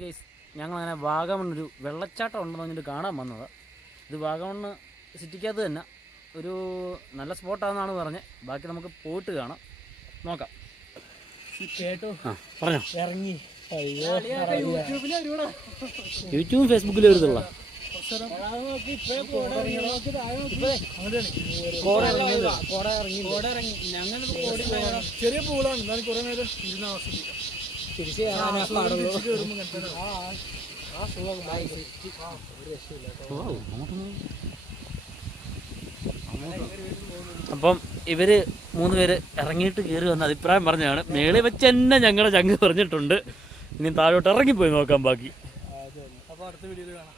Guys, ഞങ്ങളങ്ങനെ വാഗമണ്ണൊരു വെള്ളച്ചാട്ടം ഉണ്ടെന്ന് പറഞ്ഞിട്ട് കാണാൻ വന്നത്. ഇത് വാഗമണ്ണ് സിറ്റിക്കകത്ത് തന്നെ ഒരു നല്ല സ്പോട്ടാണെന്നാണ് പറഞ്ഞത്. ബാക്കി നമുക്ക് പോയിട്ട് കാണാം, നോക്കാം. പറഞ്ഞോ. ഇറങ്ങി യൂട്യൂബ് ഫേസ്ബുക്കിൽ വരുത്തുള്ള ചെറിയ പൂളാണ്. എന്നാലും കുറെ നേരം ഇരുന്ന് ആസ്വദിക്കാം. അപ്പം ഇവര് 3 പേര് ഇറങ്ങിയിട്ട് കയറി വന്ന അഭിപ്രായം പറഞ്ഞതാണ്. മേളിൽ വെച്ച് തന്നെ ഞങ്ങളുടെ ചങ്ങ് പറഞ്ഞിട്ടുണ്ട്. ഇനി താഴോട്ട് ഇറങ്ങിപ്പോയി നോക്കാം ബാക്കി. അപ്പൊ അടുത്ത വീഡിയോയിൽ കാണാം.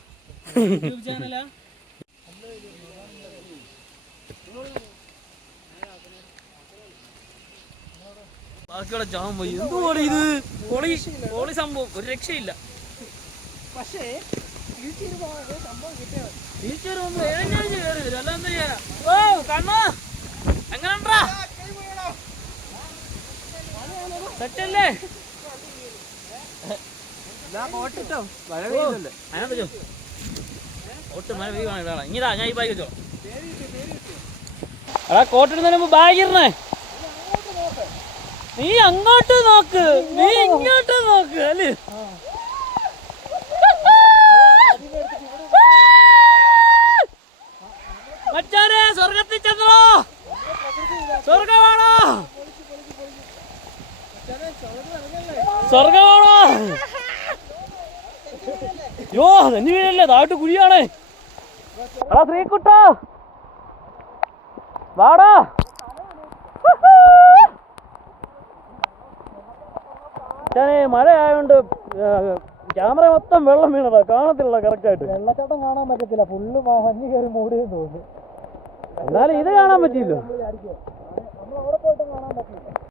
ബാക്കിയുള്ള ജാം പോയി. എന്തുപോലെ ഇത് പൊളി സംഭവം, ഒരു രക്ഷയില്ല. പക്ഷേ എങ്ങനെണ്ടാ സെറ്റല്ലേ? ഇങ്ങതാ ഞാൻ ഈ ബാഗ് വെച്ചോ. എടാ കോട്ടിടുന്നതിന് മുമ്പ് ബാഗ് ഇടണേ. നീ അങ്ങോട്ട് നോക്ക്, നീ ഇങ്ങോട്ട് നോക്ക് അല്ലേ. മച്ചാനെ സ്വർഗത്തിൽ ചെന്നോ, സ്വർഗമാണോ, സ്വർഗമാണോ? യോ നെഞ്ഞു വീഴല്ലേ, താഴോട്ട് കുഴിയാണേ. ആ ശ്രീകുട്ട വാടാ. മഴ ആയതുകൊണ്ട് ക്യാമറ മൊത്തം വെള്ളം വീണതാ, കാണത്തില്ല കറക്റ്റായിട്ട്. വെള്ളച്ചാട്ടം കാണാൻ പറ്റത്തില്ല, ഫുള്ള് മഞ്ഞ് കയറി മൂടിയെന്ന് തോന്നുന്നു. എന്നാലും ഇത് കാണാൻ പറ്റിയില്ലോ. നമ്മൾ അവിടെ പോയിട്ട് കാണാൻ പറ്റില്ല.